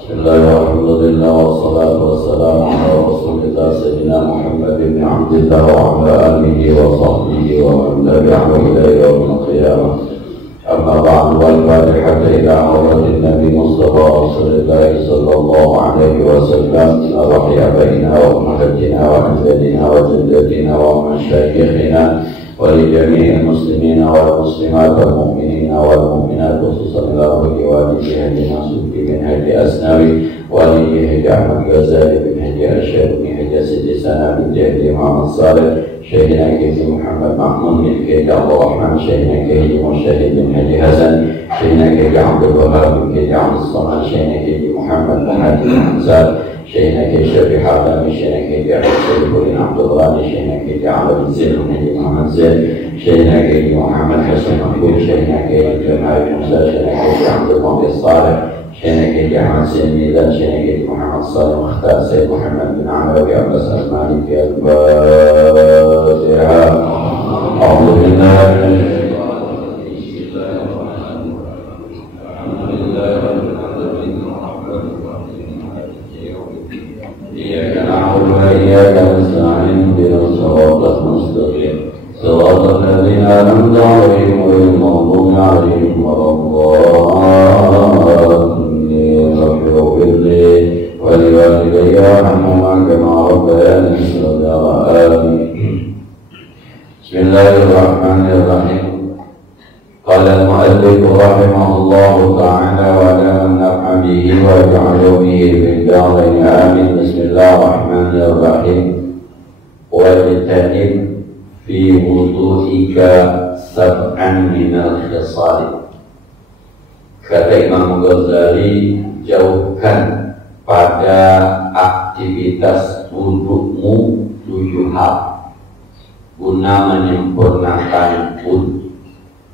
Bismillahirrahmanirrahim. Wassalatu wassalamu ala Rasulillah Sayyidina Muhammad bin Abdillah wa ala alihi wa sahbihi wa man tabi'ahu ila yaumil qiyamah. Amma ba'du, wal fatihatu ila awradin Nabi Mustafa Rasulullah sallallahu alaihi wasallam ila wahyi abaina wa muhaddina wa ajdadina wa jaddatina wa masyayikhina ولجميع المسلمين والمسلمات والمؤمنين والمؤمنات خصوصا إلى ولي والدي هدي نصوحي بن هدي أسنوي ولي هدي أحمد غزالي بن هدي أرشاد بن هدي سيدي سنة بن هدي محمد صالح شيخنا كيدي محمد محمود بن كيدي عبد الرحمن شيخنا كيدي مشاهد بن هدي حسن شيخنا كيدي عبد الوهاب بن كيدي عبد الصمد شيخنا كيدي محمد بن هدي حمزة شيخنا كيدي شفي حاتم شيخنا كيدي عبد السيد بن عبد الغني شيخنا كيدي عبد الزين بن هدي محمد زين شيخنا كيدي محمد حسن مقبول شيخنا كيدي جمال موسى شيخنا كيدي عبد الماضي الصالح شيخنا كيدي أحمد سين ميلان شيخنا كيدي محمد صالح مختار سيد محمد بن عمرو عباس المالي في الفاتحة. أعوذ بالله من إياك نعبد وإياك نستعين اهدنا الصراط المستقيم صراط الذين أنعمت عليهم غير المغضوب عليهم ولا الضالين. رب اغفر لي ولوالدي وارحمهما كما ربياني صغيرا. آمين. بسم الله الرحمن الرحيم. قال المؤلف رحمه الله تعالى ولنا النفع به واجعل به في الدارين آمين. بسم الله الرحمن الرحيم. واجتنب في wudu'ika sab'an minal khisal. Kata Imam Ghazali, jauhkan pada aktivitas wudukmu 7 hal guna menyempurnakan wudu.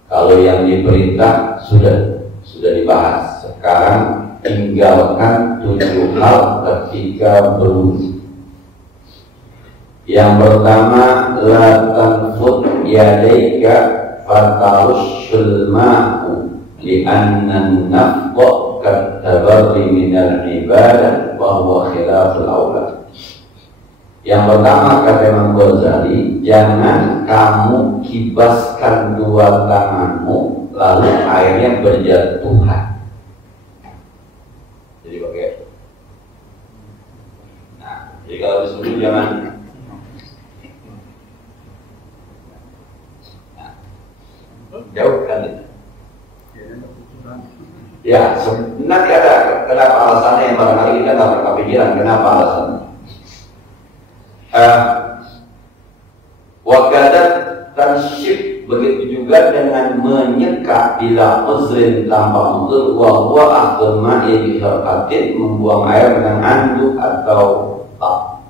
Kalau yang diperintah sudah dibahas. Sekarang tinggalkan 7 hal ketika berwudu. Yang pertama, la tanfud yadaika fatarushul ma'u li'anna an-nafdha katabarri minal ibadah wa huwa khilaful awla. Yang pertama, kata Imam Ghazali, jangan kamu kibaskan 2 tanganmu lalu airnya berjatuhan. Jadi pakai. Nah, jadi kalau disuruh jangan. Jauhkan itu. Ya, nanti ada kenapa alasannya yang barangkali kita tak berkepikiran kenapa alasannya. Wakadat tansyib, begitu juga dengan menyeka bila uzrin tanpa uzur, wa huwa akhdul ma'i bi kharqatin, membuang air dengan anduk atau tap.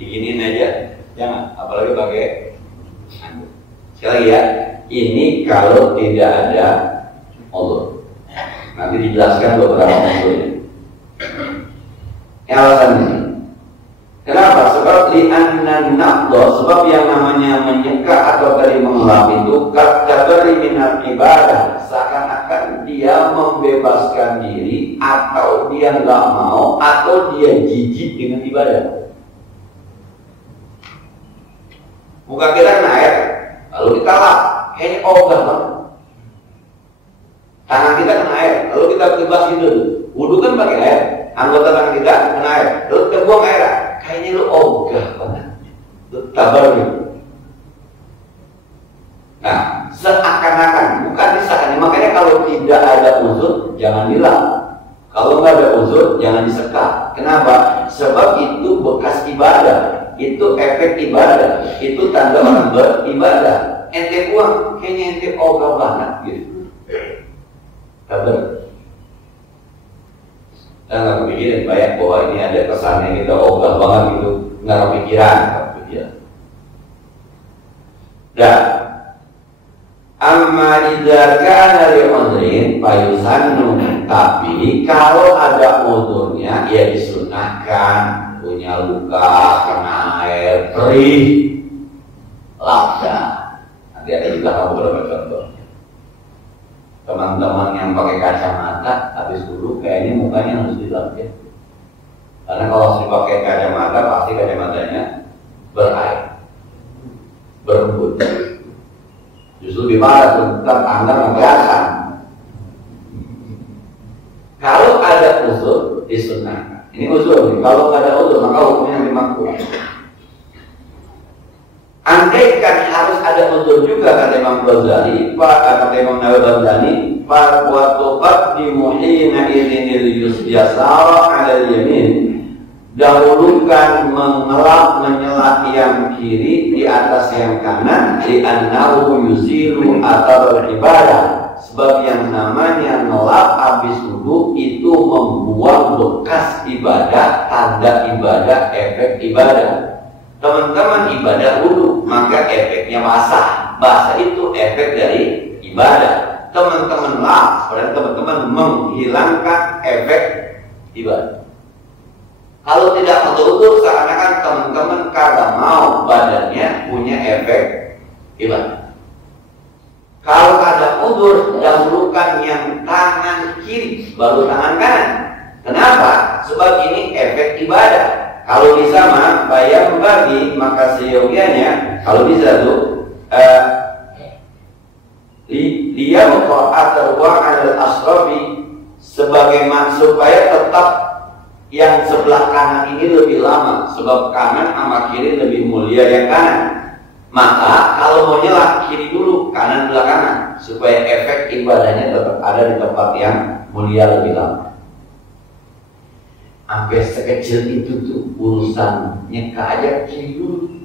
Diginiin aja, jangan, apalagi pakai anduk. Sekali lagi ya, ini kalau tidak ada uzur. Nanti dijelaskan beberapa uzurnya. Alasannya, kenapa? Sebab li'anna nafdha, sebab yang namanya menyeka atau tadi mengelap itu katabari minat ibadah, seakan-akan dia membebaskan diri atau dia nggak mau atau dia jijik dengan ibadah. Muka kita kena air, lalu kita lap, kayaknya ogah banget. Tangan kita kena air, lalu kita bebas gitu. Wudu kan pakai air, anggota tangan kita kena air, lalu kita buang air. Kayaknya lu ogah banget, lu tabar gitu. Nah, seakan-akan, bukan disahkan. Makanya kalau tidak ada uzur, jangan dilap. Kalau nggak ada uzur, jangan disekat. Kenapa? Sebab itu bekas ibadah, itu efek ibadah, itu tanda orang beribadah. Ente buang, kayaknya ente ogah banget gitu. Tabar. Kita nggak kepikiran banyak bahwa ini ada kesannya kita ogah banget gitu, nggak kepikiran. Dan amma idza kana li udhrin fayusannu, tapi kalau ada udhurnya ya disunahkan. Punya luka, kena air, perih, lapda. Nanti ada juga beberapa contoh. Teman-teman yang pakai kacamata habis dulu kayaknya mukanya harus dilap ya. Karena kalau dipakai kacamata pasti kacamatanya berair, berembun. Justru di mana tetap Anda kelihatan. Kalau ada uzur disunahkan. Ini uzur nih. Kalau nggak ada uzur maka hukumnya dimakruh. Andaikan harus ada uzur juga kata Imam Ghazali, kata Imam Nawawi, wa tuqaddimu hina idzinil yusjasara 'ala al-yamin. Dahulukan menyela yang kiri di atas yang kanan, li'annahu yuzilu athar ibadah. Sebab yang namanya ngelap habis wudu itu membuang bekas ibadah, tanda ibadah, efek ibadah. Teman-teman ibadah wudu, maka efeknya basah. Basah itu efek dari ibadah. Teman-teman lap, berarti teman-teman menghilangkan efek ibadah. Kalau tidak betul-betul seakan-akan teman-teman kagak mau badannya punya efek ibadah. Kalau ada udur, dahulukan yang tangan kiri, baru tangan kanan. Kenapa? Sebab ini efek ibadah. Kalau bisa mah bayar membagi, maka seyogianya kalau bisa tuh dia muqa'at wa 'alal asrafi sebagaimana supaya tetap yang sebelah kanan ini lebih lama, sebab kanan sama kiri lebih mulia yang kanan. Maka kalau mau nyela kiri dulu, kanan belakangan, supaya efek ibadahnya tetap ada di tempat yang mulia lebih lama. Sampai sekecil itu tuh urusan nyeka aja kiri dulu.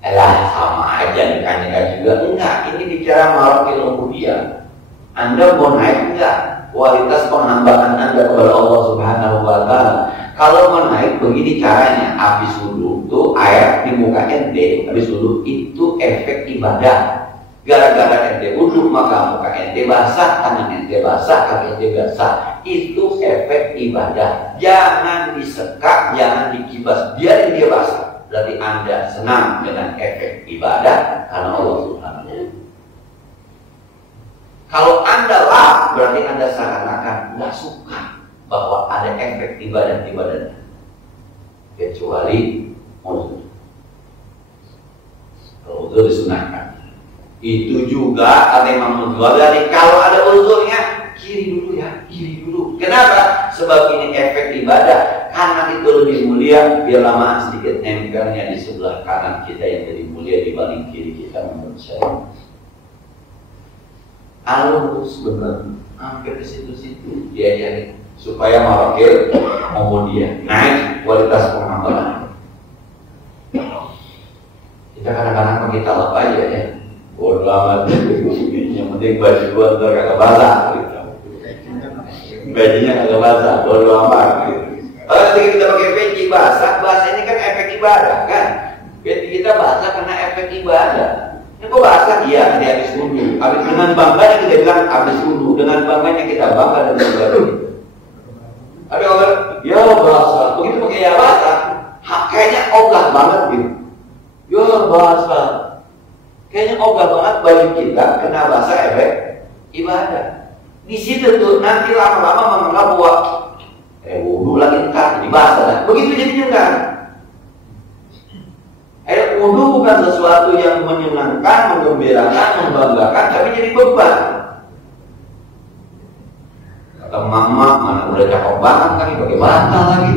Sama aja nyeka juga. Enggak, ini bicara marokil ubudiyah. Anda mau naik enggak kualitas penghambaan Anda kepada Allah Subhanahu wa Ta'ala? Kalau mau naik begini caranya, habis wudu tuh air di muka ente, habis wudu itu efek ibadah. Gara-gara ente wudu maka muka ente basah, tangan ente basah, kaki ente basah. Itu efek ibadah. Jangan disekak, jangan dikibas, biarin dia basah. Berarti Anda senang dengan efek ibadah karena Allah Subhanahu wa Ta'ala. Kalau Anda lap, berarti Anda seakan-akan nggak suka bahwa ada efek ibadah-ibadahnya. Kecuali uzur. Kalau uzur disunahkan. Itu juga ada Imam Ghazali, kalau ada uzurnya kiri dulu ya, kiri dulu. Kenapa? Sebab ini efek ibadah. Kanan itu lebih mulia, biar lamaan sedikit nempelnya di sebelah kanan kita yang lebih mulia dibanding kiri kita menurut saya. Halus benar, hampir ke situ-situ diajarin supaya marokil kemudian naik kualitas penghambaan. Kita kadang-kadang kita lap aja ya. Bodoh amat, yang penting baju gua ntar kagak basah gitu. Bajunya kagak basah, bodoh amat gitu. Kalau nanti kita pakai peci basah, basah ini kan efek ibadah kan. Peci kita basah karena efek ibadah. Ini kok basah? Iya, nanti habis wudu. Habis dengan bangganya kita bilang habis wudu, dengan bangganya kita bangga dan ibadah itu. Ada orang, ya basah, begitu pakai ya basah, kayaknya ogah banget gitu. Ya basah. Kayaknya ogah banget baju kita kena basah efek ibadah. Di situ tuh nanti lama-lama menganggap bahwa wudu lagi entar jadi basah. Begitu jadinya enggak. Wudu bukan sesuatu yang menyenangkan, menggembirakan, membanggakan, tapi jadi beban. Kata mama, mana udah cakep banget kan, pakai bantal lagi.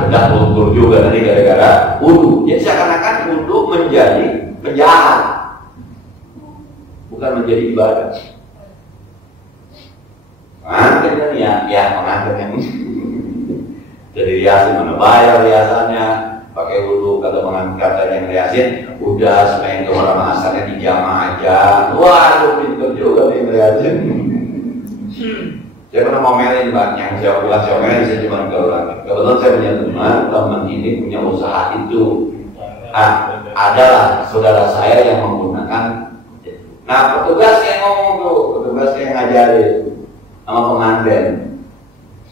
Bedah luntur juga nanti gara-gara wudu. Jadi seakan-akan wudu menjadi penjahat, bukan menjadi ibadah. Pengantin kan ya pengantin yang jadi riasin mana bayar riasannya, pakai wudu kata pengantin katanya yang riasin, udah selain itu orang asalnya dijama aja. Waduh pintar juga nih riasin. Saya pernah ngomelin banyak, saya bilang saya ngomelin bisa cuma ke orang. Kebetulan saya punya teman ini punya usaha itu. Adalah saudara saya yang menggunakan. Nah petugas yang ngomong tuh, petugas yang ngajarin sama pengantin.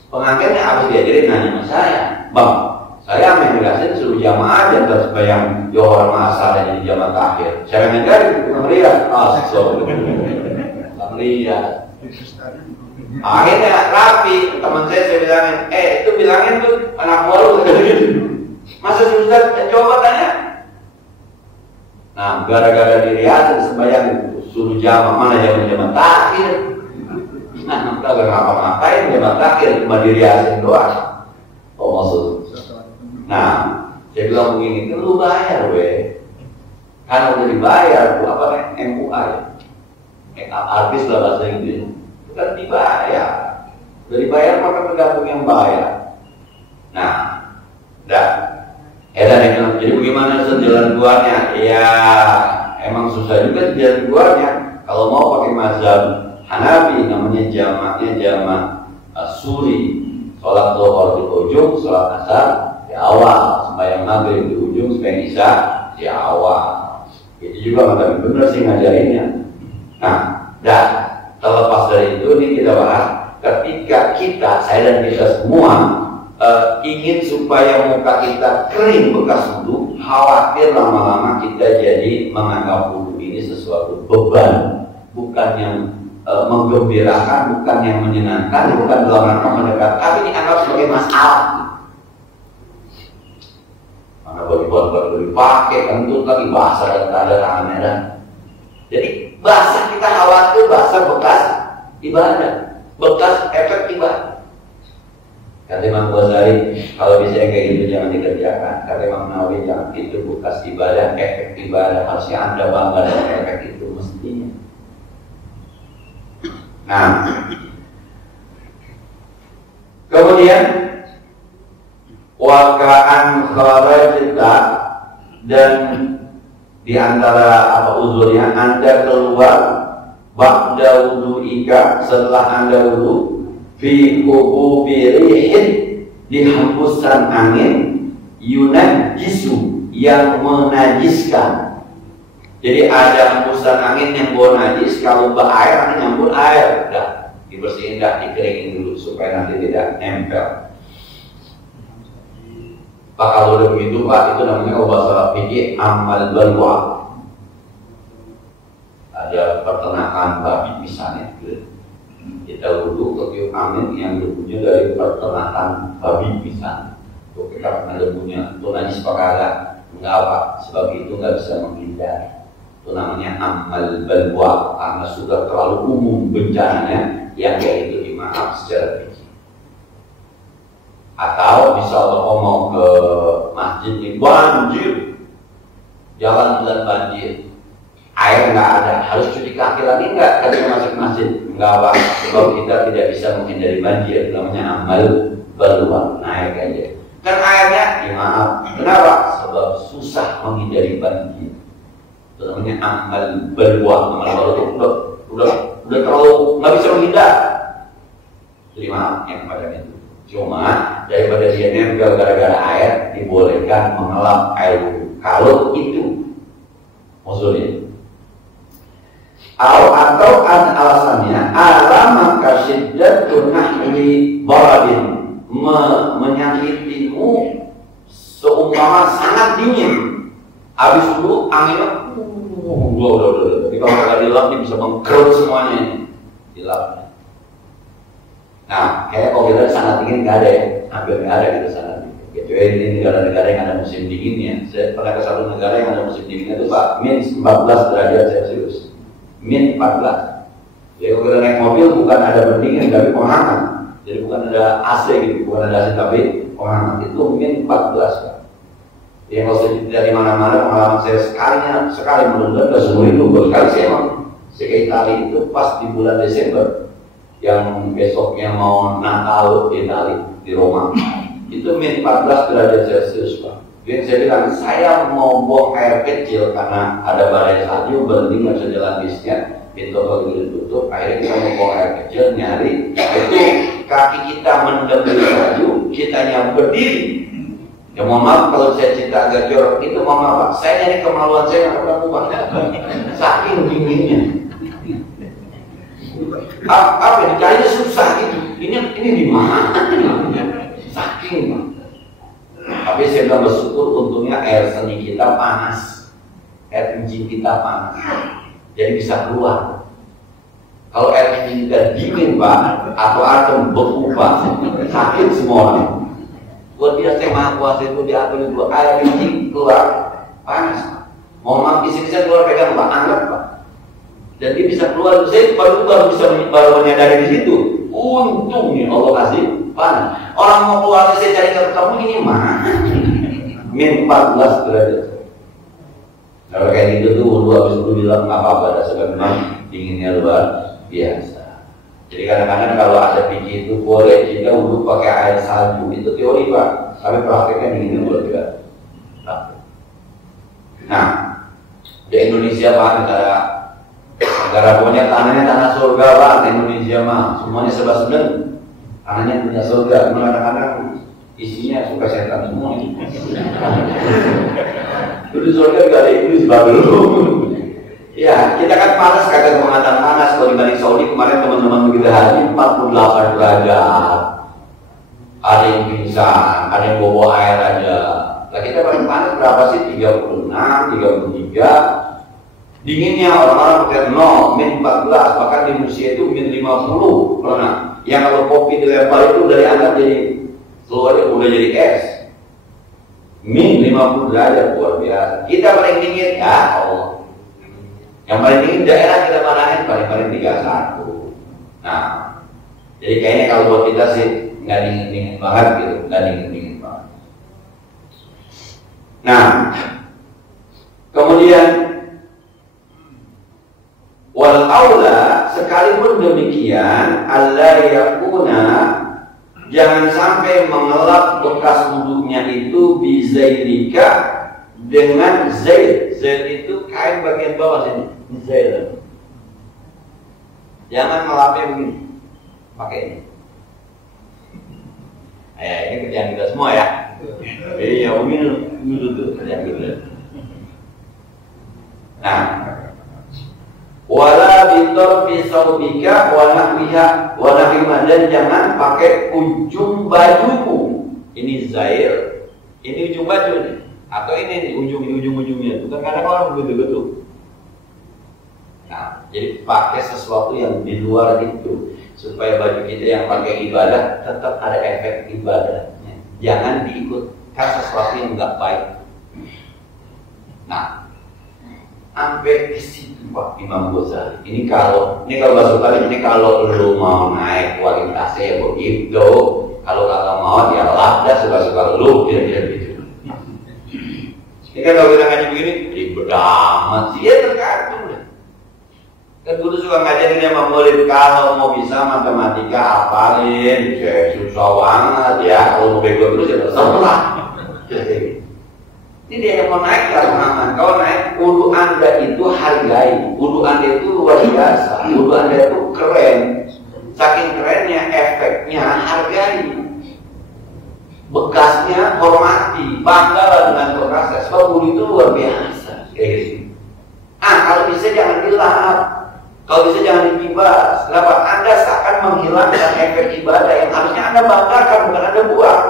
Pengantinnya harus diajarin nanya sama saya, bang, Saya menjelaskan suruh jamaah dan sembahyang Johor Ma'asar jadi jamaah takhir. Saya mengajar melihat, melihat. Akhirnya rapi, teman saya bilangin, itu bilangin tuh anak buah lu gitu. Masa si Ustaz coba tanya. Nah, gara-gara diriatin sembahyang suruh jamaah, mana jamaah takhir. Nah, kita gak ngapa-ngapain jamaah takhir, cuma diriatin doang. Oh maksud. Nah, saya bilang begini, kan lu bayar weh. Karena udah dibayar, apa nih? MUA ya? Artis lah bahasa Inggris. Itu kan dibayar. Udah dibayar maka tergantung yang bayar. Nah, dan jadi bagaimana jalan keluarnya? Ya, emang susah juga jalan keluarnya. Kalau mau pakai mazhab Hanafi, namanya jamak suri. Sholat zuhur di ujung, sholat asar di awal, sembahyang maghrib di ujung, sembahyang isya di awal. Itu juga materi benar sih ngajarinnya. Nah, dan terlepas dari itu, ini kita bahas ketika kita, saya dan kita semua ingin supaya muka kita kering bekas wudu, khawatir lama-lama kita jadi menganggap wudu ini sesuatu beban, bukan yang menggembirakan, bukan yang menyenangkan, bukan dalam rangka mendekat, tapi dianggap sebagai masalah. Mana bagi-bagi dipakai, kentut lagi basah dan tanda tangan merah. Jadi basah kita khawatir basah bekas ibadah, bekas efek ibadah. Kata Imam Ghazali, kalau bisa kayak gitu jangan dikerjakan. Kata Imam Nawawi, jangan itu bekas ibadah, efek ibadah. Harusnya Anda bangga dengan efek itu mestinya. Nah, kemudian wakaan kharajta, dan diantara apa uzurnya, Anda keluar ba'da wudu'ika, setelah Anda wudu, fi hububi rihin, di hembusan angin, yunajjisu, yang menajiskan. Jadi ada hembusan angin yang bawa najis, kalau air nanti nyampur air, udah dibersihin, dah dikeringin dulu supaya nanti tidak nempel. Pak, kalau udah begitu Pak, itu namanya kalau bahasa fikih amal balwa. Ada peternakan babi misalnya, kita wudhu ketiup angin yang debunya dari peternakan babi misalnya. Tuh kita pernah debunya, itu najis pakala, enggak apa, sebab itu nggak bisa menghindari. Itu namanya amal balwa, karena sudah terlalu umum bencananya yang kayak itu dimaaf secara fikih. Atau misal kalau mau ke masjid ini banjir, jalan banjir, air nggak ada, harus cuci kaki lagi nggak ketika masuk masjid? Nggak apa, sebab kita tidak bisa menghindari banjir, namanya amal balwa, naik aja. Kan airnya, ya maaf, kenapa? Sebab susah menghindari banjir. Itu namanya amal balwa. Amal balwa itu udah terlalu nggak bisa menghindar. Jadi maaf yang kepadanya itu. Cuma daripada dia nempel gara-gara air, dibolehkan mengelap air wudhu. Kalau itu maksudnya. Atau alasannya alama kasyiddatun nahwi baradin, menyakitimu seumpama sangat dingin. Habis dulu anginnya udah kalau nggak dilap dia bisa mengkerut semuanya ini dilap. Nah, kayak kalau kita sangat dingin nggak ada ya, hampir nggak ada gitu sangat dingin. Kecuali ini negara-negara yang ada musim dinginnya. Saya pernah ke satu negara yang ada musim dinginnya itu Pak, -14 derajat Celcius, -14. Jadi kalau kita naik mobil bukan ada pendingin tapi penghangat. Jadi bukan ada AC gitu, bukan ada AC tapi penghangat. Itu -14 Pak. Ya kalau saya dari mana-mana pengalaman saya sekali menonton ke semua itu berkali saya ke Italia itu pas di bulan Desember yang besoknya mau Natal di Italia di Roma itu -14 derajat Celcius Pak. Jadi saya bilang saya mau buang air kecil karena ada badai salju berhenti nggak bisa jalan bisnya, pintu lagi ditutup, akhirnya kita mau buang air kecil nyari itu kaki kita mendem di salju, kitanya berdiri. Ya mohon maaf kalau saya cerita agak jorok itu, mohon maaf Pak, saya nyari kemaluan saya nggak pernah ubah saking dinginnya. Apa ini carinya susah gitu. Ini di mana? Saking Pak. Tapi saya bilang bersyukur untungnya air seni kita panas, air kencing kita panas, jadi bisa keluar. Kalau air kencing kita dingin Pak, atau adem beku Pak, sakit semua orang. Luar biasa yang maha kuasa itu diatur itu air kencing keluar panas. Mau mampir bisa keluar pegang Pak, anggap Pak. Dan dia bisa keluar. Saya baru bisa menyadari di situ. Untungnya Allah kasih panas. Orang mau keluar saya cari ke kamu ini mah min 14 derajat. Kalau kayak gitu tuh wudhu habis wudhu bilang nggak apa-apa, ada sebab memang dinginnya luar biasa. Jadi kadang-kadang kalau ada pici itu boleh kita wudhu pakai air salju, itu teori Pak. Tapi prakteknya dinginnya luar biasa. Nah, di Indonesia Pak, negara punya tanahnya tanah surga Pak, di Indonesia mah semuanya serba seneng. Tanahnya punya surga, kadang-kadang isinya suka setan semua. Itu surga juga ada iblis baru. Ya, kita kan panas, kagak mengatakan panas. Kalau di Bali Saudi kemarin teman-teman kita haji 48 derajat. Ada yang pingsan, ada yang bawa air aja. Nah kita paling panas berapa sih? 36, 33. Dinginnya orang-orang pakai 0, min 14. Bahkan di Rusia itu min 50 pernah. Yang kalau kopi dilempar itu dari anggap jadi keluarnya udah jadi es. Min 50 derajat luar biasa. Kita paling dingin ya Allah. Yang paling dingin daerah kita marahin paling 31. Nah, jadi kayaknya kalau buat kita sih nggak dingin banget gitu, nggak dingin banget. Nah, kemudian wal aula sekalipun demikian Allah yakuna jangan sampai mengelap bekas wudhunya itu bizailika dengan zail. Zail itu kain bagian bawah sini. Zail. Jangan ngelapnya begini. Pakai ini. Ini kerjaan kita semua ya. Iya, begini tuh kerjaan kita. Nah, wala bitor bisaubika wa nahwiha dan jangan pakai ujung bajuku. Ini zair, ini ujung baju nih. Atau ini ujung-ujungnya. Bukan kadang orang begitu. Nah, jadi pakai sesuatu yang di luar itu supaya baju kita yang pakai ibadah tetap ada efek ibadahnya. Jangan diikutkan sesuatu yang enggak baik. Nah, sampai ke situ Pak Imam Ghazali. Ini kalau Basur kali ini kalau lu mau naik kualitasnya ya begitu. Kalau kagak mau ya lah, dah suka-suka lu kira-kira gitu. Ini kan kalau kita ngaji begini, ribet amat sih ya tergantung deh. Kan guru suka ngajarin dia murid kalau mau bisa matematika hafalin, susah banget ya. Kalau mau bego terus ya terserah. Ini dia yang mau naik ya teman-teman. Kalau naik wudhu Anda itu hargai, wudhu Anda itu luar biasa, wudhu Anda itu keren. Saking kerennya efeknya hargai. Bekasnya hormati, banggalah dengan proses. Sebab wudhu itu luar biasa. Kayak gitu. Kalau bisa jangan dilap. Kalau bisa jangan dikibas. Kenapa? Anda seakan menghilangkan efek ibadah yang harusnya Anda banggakan, bukan Anda buang.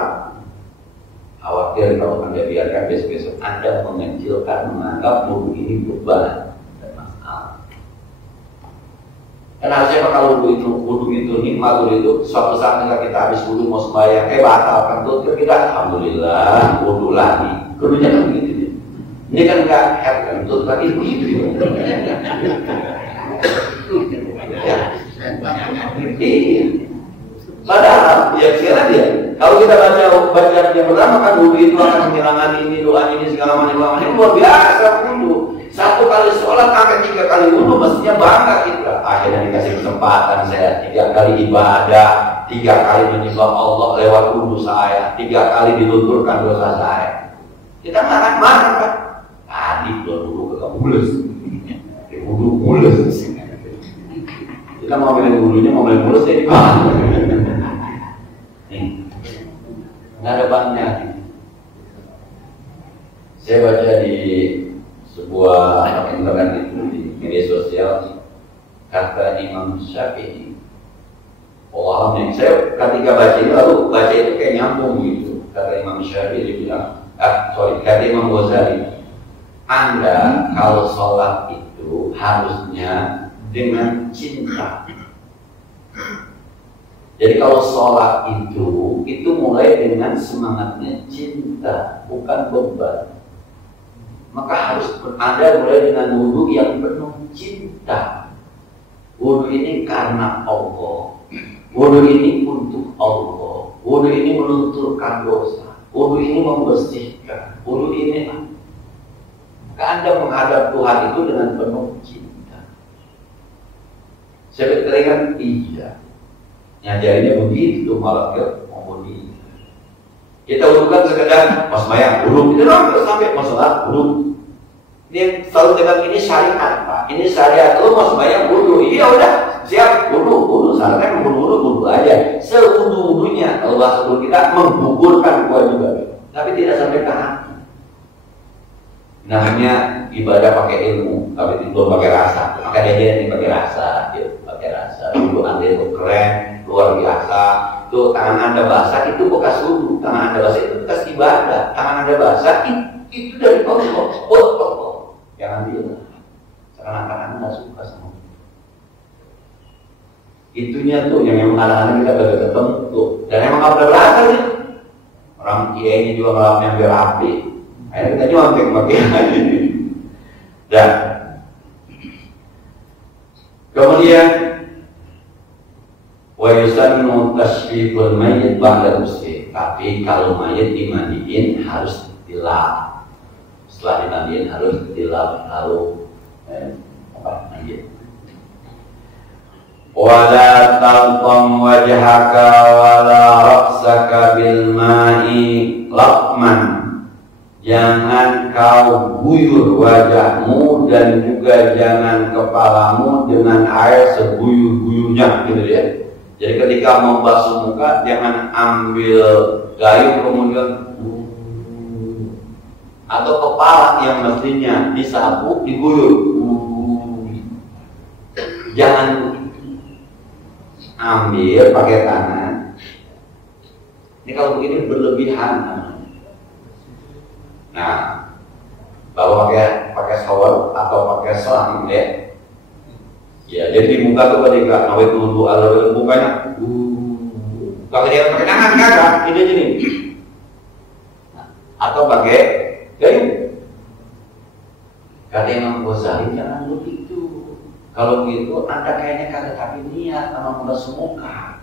Khawatir kalau Anda biarkan besok-besok Anda mengecilkan, menganggap wudhu ini beban dan masalah. Karena harusnya kalau wudhu itu nikmat, wudhu itu suatu saat kita habis wudhu mau sembahyang, batalkan tuh kita alhamdulillah wudhu lagi. Kerunya kan begitu ya. Ini kan enggak kan tuh lagi begitu ya. Iya. Padahal ya sekarang dia. Kalau kita baca yang pertama kan wudhu itu akan menghilangkan ini, doa ini segala macam ini luar biasa wudhu. Satu kali sholat angkat 3 kali wudhu mestinya bangga kita. Akhirnya dikasih kesempatan saya 3 kali ibadah, 3 kali menyembah Allah lewat wudhu saya, 3 kali dilunturkan dosa saya. Kita marah-marah Pak. Tadi wudhu ke mulus, wudhu mulus. Kita mau milih wudhunya mau milih mulus jadi apa? Nggak ada banknya. Saya baca di sebuah internet itu di media sosial kata Imam Syafi'i, Allah pahamnya. Saya ketika baca itu, lalu baca itu kayak nyambung gitu. Kata Imam Syafi'i dia bilang, kata Imam Ghazali, Anda kalau sholat itu harusnya dengan cinta. Jadi kalau sholat itu mulai dengan semangatnya cinta, bukan beban. Maka harus Anda mulai dengan wudhu yang penuh cinta. Wudhu ini karena Allah. Wudhu ini untuk Allah. Wudhu ini melunturkan dosa. Wudhu ini membersihkan. Wudhu ini, maka Anda menghadap Tuhan itu dengan penuh cinta. Saya berkata, iya. Nyajarinya begitu, malah mau begitu. Kita wudhukan sekedar pas mayang wudhu, itu dong sampai masalah wudhu. Ini selalu dengan ini syariat Pak, ini syariat. Lu mau sembahyang wudhu, iya udah siap wudhu. Seharusnya wudhu aja. Sewudhu-wudhunya Allah sebelum kita menggugurkan kewajiban, tapi tidak sampai ke hati. Namanya ibadah pakai ilmu, tapi belum pakai rasa. Maka dia ini pakai rasa, pakai rasa. Wudhu Anda itu keren, luar biasa. Tuh tangan Anda basah itu bekas wudhu, tangan Anda basah itu bekas ibadah, tangan Anda basah itu dari Allah. Jangan bilang, seakan-akan Anda suka sama itunya tuh yang kadang-kadang kita baru ketemu tuh, dan emang nggak pernah berasa nih. Orang kiainya juga ngelapnya biar rapi. Akhirnya kita nyontek pakai aja. Dan kemudian wa yusannu tashriful mayyit ba'da ghusli. Tapi kalau mayit dimandiin harus dilap. Setelah dimandiin harus dilap lalu mandi. Wala talqam wajhaka wala ra'saka bil ma'i laqman. Jangan kau guyur wajahmu dan juga jangan kepalamu dengan air seguyur-guyurnya, gitu ya. Jadi ketika mau basuh muka jangan ambil gayung kemudian atau kepala yang mestinya disapu diguyur. Jangan ambil pakai tangan. Ini kalau begini berlebihan. Nah, bawa pakai shower atau pakai selang ya. Ya, jadi di muka tuh ketika nawaitu wudu ala mukanya, pakai dia pakai tangan kagak, ini. Atau pakai gayung. Kata Imam Ghazali jangan begitu. Kalau begitu Anda kayaknya kagak tapi niat sama membasuh muka.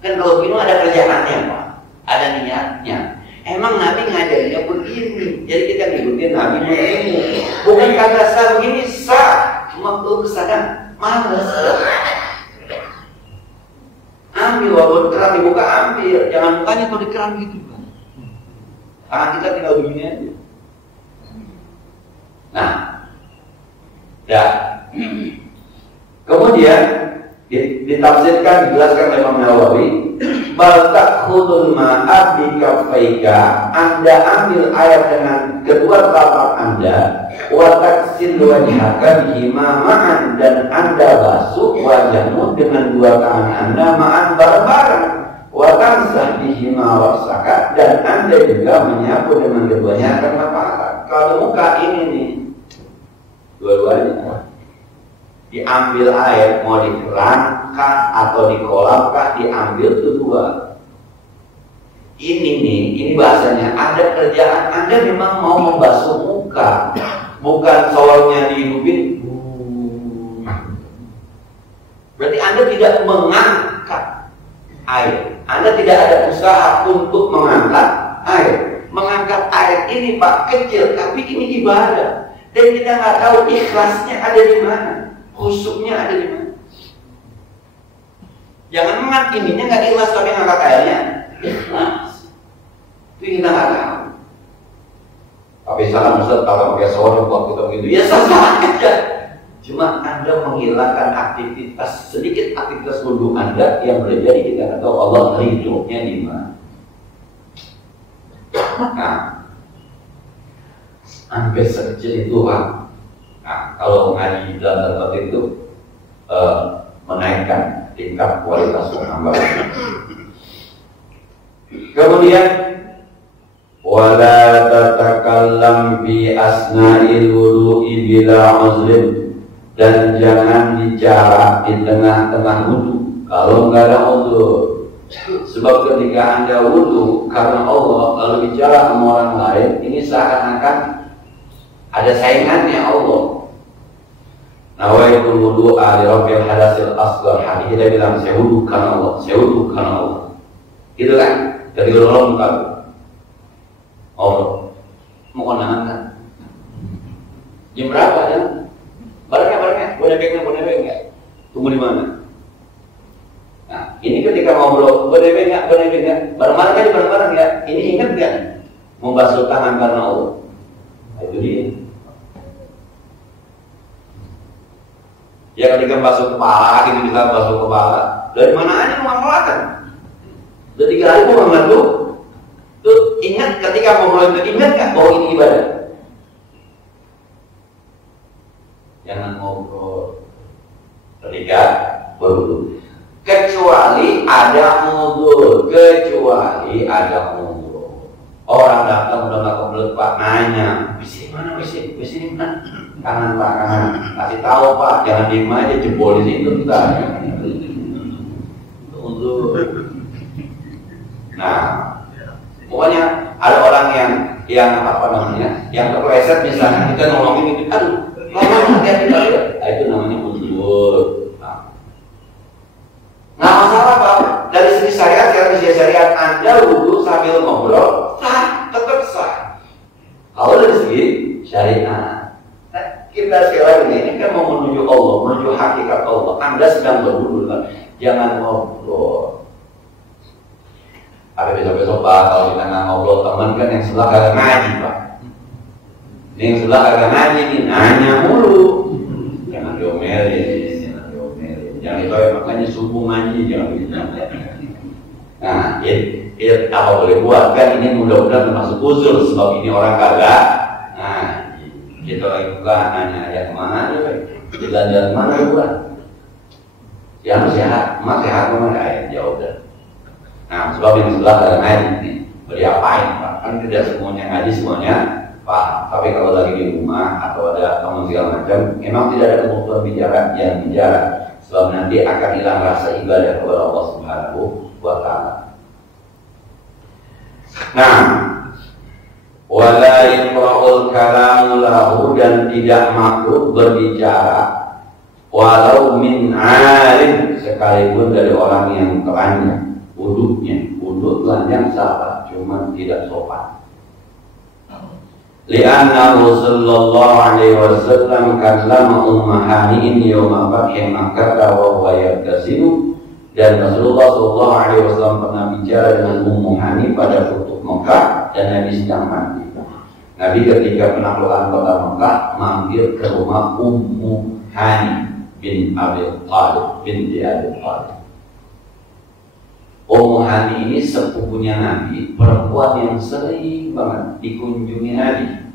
Kan kalau begitu ada kerjaannya Pak, ada niatnya. Emang Nabi ngajarinnya begini, jadi kita ngikutin Nabi begini. Bukan kagak sah begini, sah. Cuma perlu kesadaran, malas. Ambil walaupun keran dibuka, ambil. Jangan mukanya kalau di keran gitu. Tangan kita tinggal begini aja. Nah, dah. Kemudian ditafsirkan, dijelaskan oleh Imam Nawawi, bal takhudul ma'a bi kaffaika, Anda ambil air dengan kedua telapak Anda, wa taksil wajhaka bihima ma'an, dan Anda basuh wajahmu dengan dua tangan Anda ma'an bareng-bareng, wa tamsah bihima ra'saka, dan Anda juga menyapu dengan keduanya akan kepala. Kalau muka ini nih, dua-duanya diambil air, mau di keran kah atau di kolam kah, diambil tuh dua. Ini bahasanya ada kerjaan Anda memang mau membasuh muka, bukan soalnya dihidupin. Berarti Anda tidak mengangkat air, Anda tidak ada usaha untuk mengangkat air. Mengangkat air ini Pak kecil, tapi ini ibadah, dan kita nggak tahu ikhlasnya ada di mana. Khusyuknya ada di mana? Jangan mengat ininya nggak ikhlas tapi ngangkat airnya ikhlas. Itu kita nggak tahu. Tapi salah Ustaz kalau pakai shower buat kita begitu ya sah-sah aja. Cuma Anda menghilangkan aktivitas sedikit aktivitas wudhu Anda yang boleh jadi kita nggak tahu Allah ridhonya di mana. Nah, sampai sekecil itu Pak. Nah, kalau ngaji dalam tempat itu menaikkan tingkat kualitas penambahan. Kemudian wala tatakallam fi asna'il wudu'i bila uzrin, dan jangan bicara di tengah-tengah wudu kalau nggak ada uzur. Sebab ketika Anda wudu karena Allah lalu bicara sama orang lain, ini seakan-akan ada saingannya Allah. Nawaitul wudu'a li rabbil hadasil asghar. Hadis dia bilang saya wudu karena Allah, saya wudu karena Allah. Gitu kan? Dari orang muka. Oh, mau kondangan. Jam berapa ya? Barangnya, boleh bengnya. Tunggu di mana? Nah, ini ketika ngobrol, boleh bengnya. Bareng-bareng ya. Ini ingat nggak? Membasuh tangan karena Allah. Nah, itu dia. Ya ketika basuh kepala, gitu juga basuh kepala. Dari mana aja mengamalkan? Udah 3 hari mau nggak tuh ingat ketika ngobrol itu, ingat nggak bahwa ini ibadah? Jangan ngobrol ketika berwudu, kecuali ada uzur. Orang datang udah nggak kebelet Pak, nanya, wis mana? Kanan Pak, kanan. Kasih tahu Pak, jangan diem aja, jebol di situ kita. Uzur. Nah, pokoknya ada orang yang apa namanya, yang kepleset misalnya, kita nolongin itu, aduh, hati-hati. Nah, itu namanya uzur. Nah, masalah Pak, dari segi syariat Anda wudu sambil ngobrol, sah, tetap sah. Kalau dari segi syariat, kita sekarang ini kan mau menuju Allah, menuju hakikat Allah. Anda sedang berwudu, jangan ngobrol. Ada besok-besok Pak, kalau kita nggak ngobrol teman kan yang sebelah kagak ngaji Pak. Ini yang sebelah kagak ngaji ini nanya mulu. Jangan diomelin. Jangan itu makanya subuh ngaji jangan gitu. Nah, apa boleh buat kan ini mudah-mudahan termasuk uzur sebab ini orang kagak. Nah, kita lagi buka nanya ayat kemana aja, jalan-jalan mana buat? Yang sehat, mas sehat mana ayat jauh dah. Nah, sebab yang sebelah ada ngaji nih, beriapain Pak? Kan tidak semuanya ngaji, semuanya paham. Tapi kalau lagi di rumah atau ada teman segala macam, memang tidak ada kebutuhan bicara yang bicara. Sebab nanti akan hilang rasa ibadah kepada Allah Subhanahu wa Ta'ala. Nah, wala yaqra'ul kalam lahu, dan tidak makruh berbicara walau min alim, sekalipun dari orang yang telanjang. Wudu telanjang salah, cuma tidak sopan. Lianna Rasulullah alaihi wasallam kallama ummahaniin yawma fathi Makkah wa huwa yabtasimu, dan Rasulullah sallallahu alaihi wasallam pernah bicara dengan Ummu Hani pada Futuh Makkah dan Nabi sedang mandi. Nabi ketika penaklukan kota Makkah mampir ke rumah Ummu Hani bin Abi Thalib binti Abi Thalib. Ummu Hani ini sepupunya Nabi, perempuan yang sering banget dikunjungi Nabi.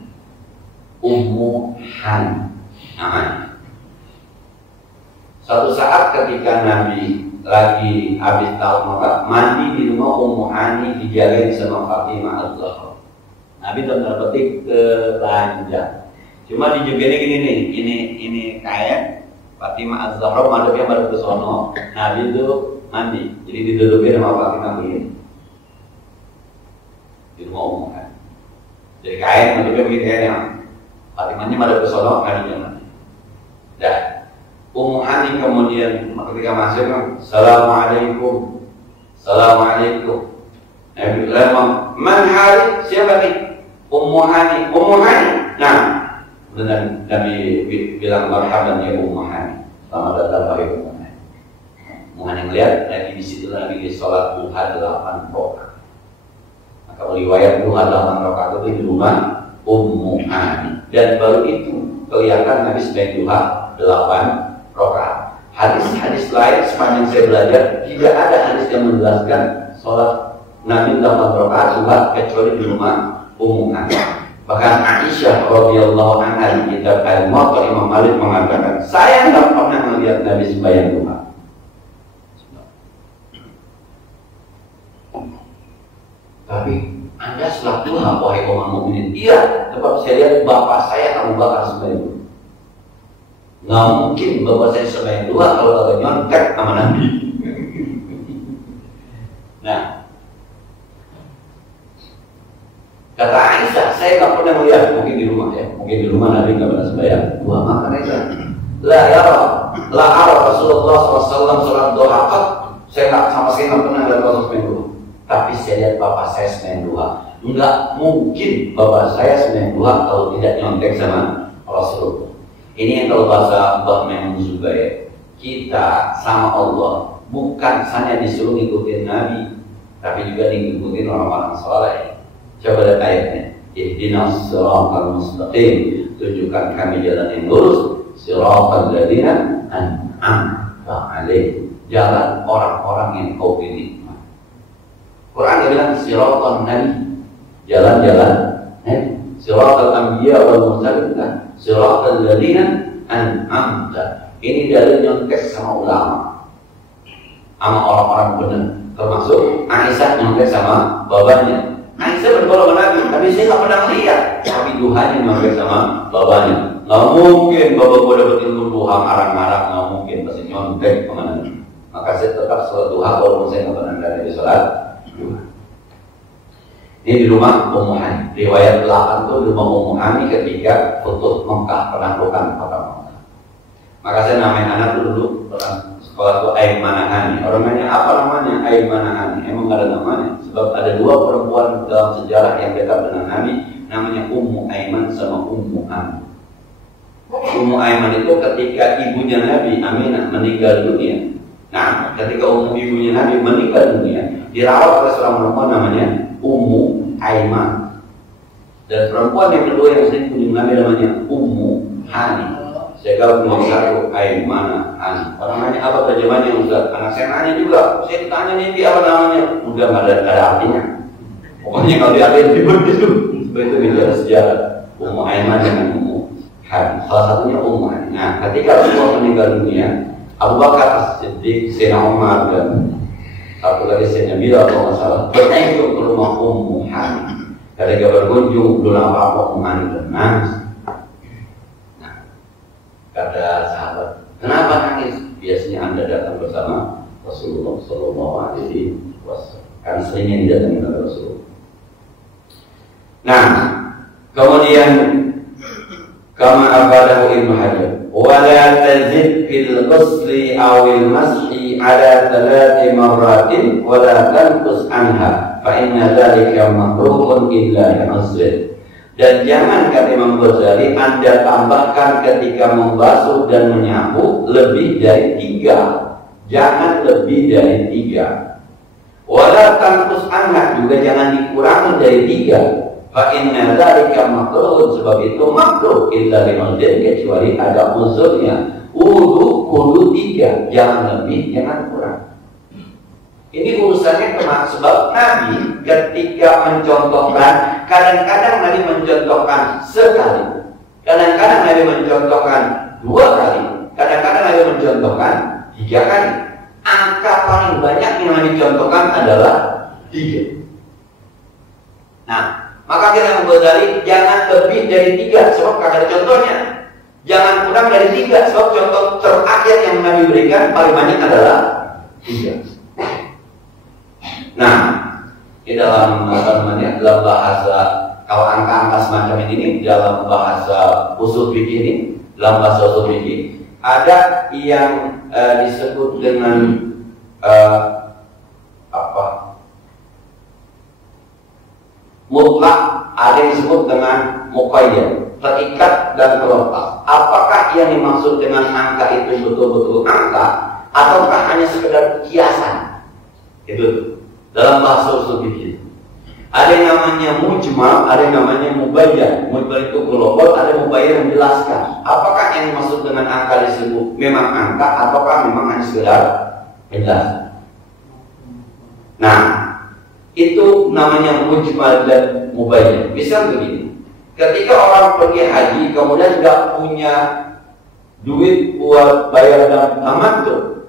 Ummu Hani namanya. Suatu saat ketika Nabi lagi habis tahun mandi di rumah Ummu Hani, dijagain sama Fatimah Az-Zahra. Nabi benar petik telanjang. Cuma dijagainnya gini nih, ini kayak Fatimah Az-Zahra madepnya baru ke sono. Nabi itu mandi, jadi didudukin sama Fatimah begini di rumah Ummu Hani. Jadi kain madepnya begini kayaknya. Fatimahnya madep ke sono, Nabi jangan. Dah. Ummu Hani kemudian ketika masuk, Assalamualaikum. Nabi bilang, man hari, siapa nih? Ummu Hani. Nah, dan Nabi bilang marhaban ya Ummu Hani, selamat datang wahai Ummu Hani. Ummu Hani melihat Nabi di situ, Nabi di sholat duha 8 rakaat. Maka riwayat duha 8 rakaat itu di rumah Ummu Hani, dan baru itu kelihatan Nabi sedang duha 8 rakaat. Hadis-hadis lain sepanjang saya belajar tidak ada hadis yang menjelaskan sholat Nabi 8 rakaat duha kecuali di rumah Ummu Hani. Bahkan Aisyah radhiyallahu anha di kitab Al-Muwatta Imam Malik mengatakan, saya tidak pernah melihat Nabi sembahyang duha. Tapi Anda sholat duha, wahai kaum mukminin. Iya, sebab saya lihat bapak saya Abu Bakar sembahyang duha. Nggak mungkin bapak saya sembahyang duha kalau kagak nyontek sama Nabi. Nah, kata Aisyah, saya nggak pernah melihat, mungkin di rumah ya, mungkin di rumah Nabi nggak pernah sembahyang duha. Maka Aisyah, la ara Rasulullah SAW sholat duha. Saya nggak sama sekali nggak pernah lihat Rasul sembahyang duha. Tapi saya lihat bapak saya sembahyang duha. Nggak mungkin bapak saya sembahyang duha kalau tidak nyontek sama Rasulullah. Ini yang kalau bahasa Mbah Maimun Zubair, kita sama Allah bukan hanya disuruh ngikutin Nabi, tapi juga ngikutin orang-orang saleh. Coba lihat ayatnya. Ihdinas siratal mustaqim, tunjukkan kami jalan yang lurus, siratal ladzina an'amta 'alaihim, jalan orang-orang yang kau pilih. Quran dia bilang siratal nabi, jalan-jalan siratal anbiya wal mursalin, siratal ladzina an'amta. Ini dalil nyontek sama ulama, sama orang-orang benar, termasuk Aisyah nyontek sama babanya. Aisyah berdoa sama Nabi, tapi saya nggak pernah lihat. Tapi duhanya nyontek sama babanya. Nggak mungkin bapak gue dapat ilmu duha ngarang-ngarang, nggak mungkin, pasti nyontek sama Nabi. Maka saya tetap sholat duha walaupun saya nggak pernah dari sholat duha. Ini di rumah Ummu Hani. Riwayat 8 itu di rumah Ummu Hani ketika Futuh Mekah, penaklukan kota Mekah. Maka saya namain anak dulu orang sekolah itu Aimanah Hani. Orang nanya apa namanya Aimanah Hani? Emang nggak ada namanya. Sebab ada dua perempuan dalam sejarah yang dekat dengan Nabi, namanya Ummu Aiman sama Ummu Hani. Ummu Aiman itu ketika ibunya Nabi Aminah meninggal dunia. Nah, ketika ibunya Nabi meninggal dunia, dirawat oleh seorang perempuan namanya Ummu Aiman. Dan perempuan yang kedua yang sering kunjung Nabi namanya Ummu Hani. Sehingga nomor satu Aimanah Hani. Orang nanya apa terjemahannya Ustaz? Anak saya nanya juga. Saya ditanya nih apa namanya? Udah nggak ada artinya. Pokoknya kalau diartikan begitu. Begitu bicara sejarah. Ummu Aiman dengan Ummu Hani. Salah satunya Ummu Hani. Nah, ketika Rasulullah meninggal dunia, Abu Bakar Siddiq, Sayyidina Umar dan satu lagi Sayyidina Bilal kalau nggak salah berkunjung ke rumah Ummu Hani. Ketika berkunjung belum apa-apa Ummu Hani dan nangis. Kata sahabat, kenapa nangis? Biasanya Anda datang bersama Rasulullah Sallallahu Alaihi Wasallam. Kan seringnya didatangi oleh Rasulullah. Nah, kemudian kama abadahu Ibnu Hajar, wala tazid fil ghusli awil mashi ala 3 marratin wala tanqus anha fa inna dzalika makruhun illa yasir. Dan jangan, kata Imam Ghazali, Anda tambahkan ketika membasuh dan menyapu lebih dari 3. Jangan lebih dari 3. Wala tanqus anha, juga jangan dikurangi dari 3. Fa inna dzalika makruh, sebab itu makruh illa liman, kecuali ada uzurnya. Wudu kudu 3, jangan lebih, jangan kurang. Ini urusannya termasuk sebab Nabi ketika mencontohkan, kadang-kadang Nabi mencontohkan sekali, kadang-kadang Nabi mencontohkan 2 kali, kadang-kadang Nabi mencontohkan 3 kali. Angka paling banyak yang Nabi contohkan adalah 3. Nah, maka kita Ghazali jangan lebih dari 3 sebab kagak ada contohnya. Jangan kurang dari 3 sebab contoh terakhir yang Nabi berikan paling banyak adalah 3. Nah, di dalam dalam bahasa, kalau angka-angka semacam ini dalam bahasa usul fikih ini, dalam bahasa usul fikih ada yang disebut dengan mutlak, ada yang disebut dengan muqayyad, terikat dan terlepas. Apakah yang dimaksud dengan angka itu betul-betul angka ataukah hanya sekedar kiasan? Itu dalam bahasa usul fikih. Ada yang namanya mujmal, ada yang namanya mubayyan. Mujmal itu global, ada mubayyan yang menjelaskan. Apakah yang dimaksud dengan angka disebut memang angka ataukah memang hanya sekedar penjelasan? Nah, itu namanya mujmal dan mubayyan. Misal begini, ketika orang pergi haji kemudian nggak punya duit buat bayar dan tamattu,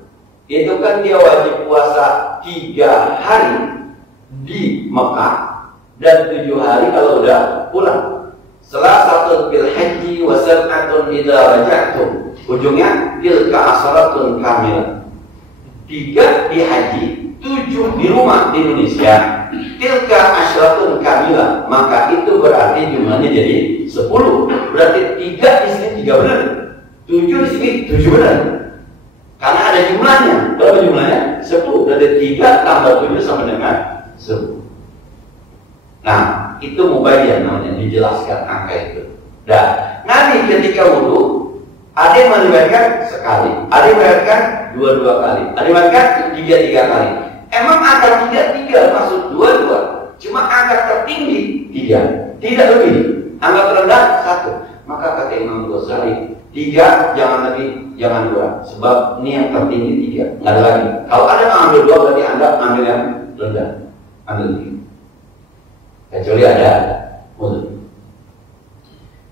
itu kan dia wajib puasa 3 hari di Mekah dan 7 hari kalau udah pulang. Salasatun bil haji wa sab'atun idza raja'tum. Ujungnya tilka asharatun kamilah. 3 di haji, 7 di rumah di Indonesia. Tilka asharatun kamilah. Maka itu berarti jumlahnya jadi 10. Berarti 3 di sini 3 benar. 7 di sini 7 benar. Karena ada jumlahnya. Berapa jumlahnya? 10. Berarti 3 tambah 7 sama dengan 10. Nah, itu mubayyan namanya, dijelaskan angka itu. Dan Nabi ketika wudu, ada yang meriwayatkan sekali, ada yang meriwayatkan 2 kali, ada yang meriwayatkan 3 kali. Emang angka 3 maksud 2. Cuma angka tertinggi 3, tidak lebih. Angka terendah 1. Maka kata Imam Ghazali, 3 jangan lebih, jangan 2. Sebab ini yang tertinggi 3, nggak ada lagi. Kalau ada yang ambil 2 berarti Anda ambil yang rendah, ambil 3. Kecuali ada uzur.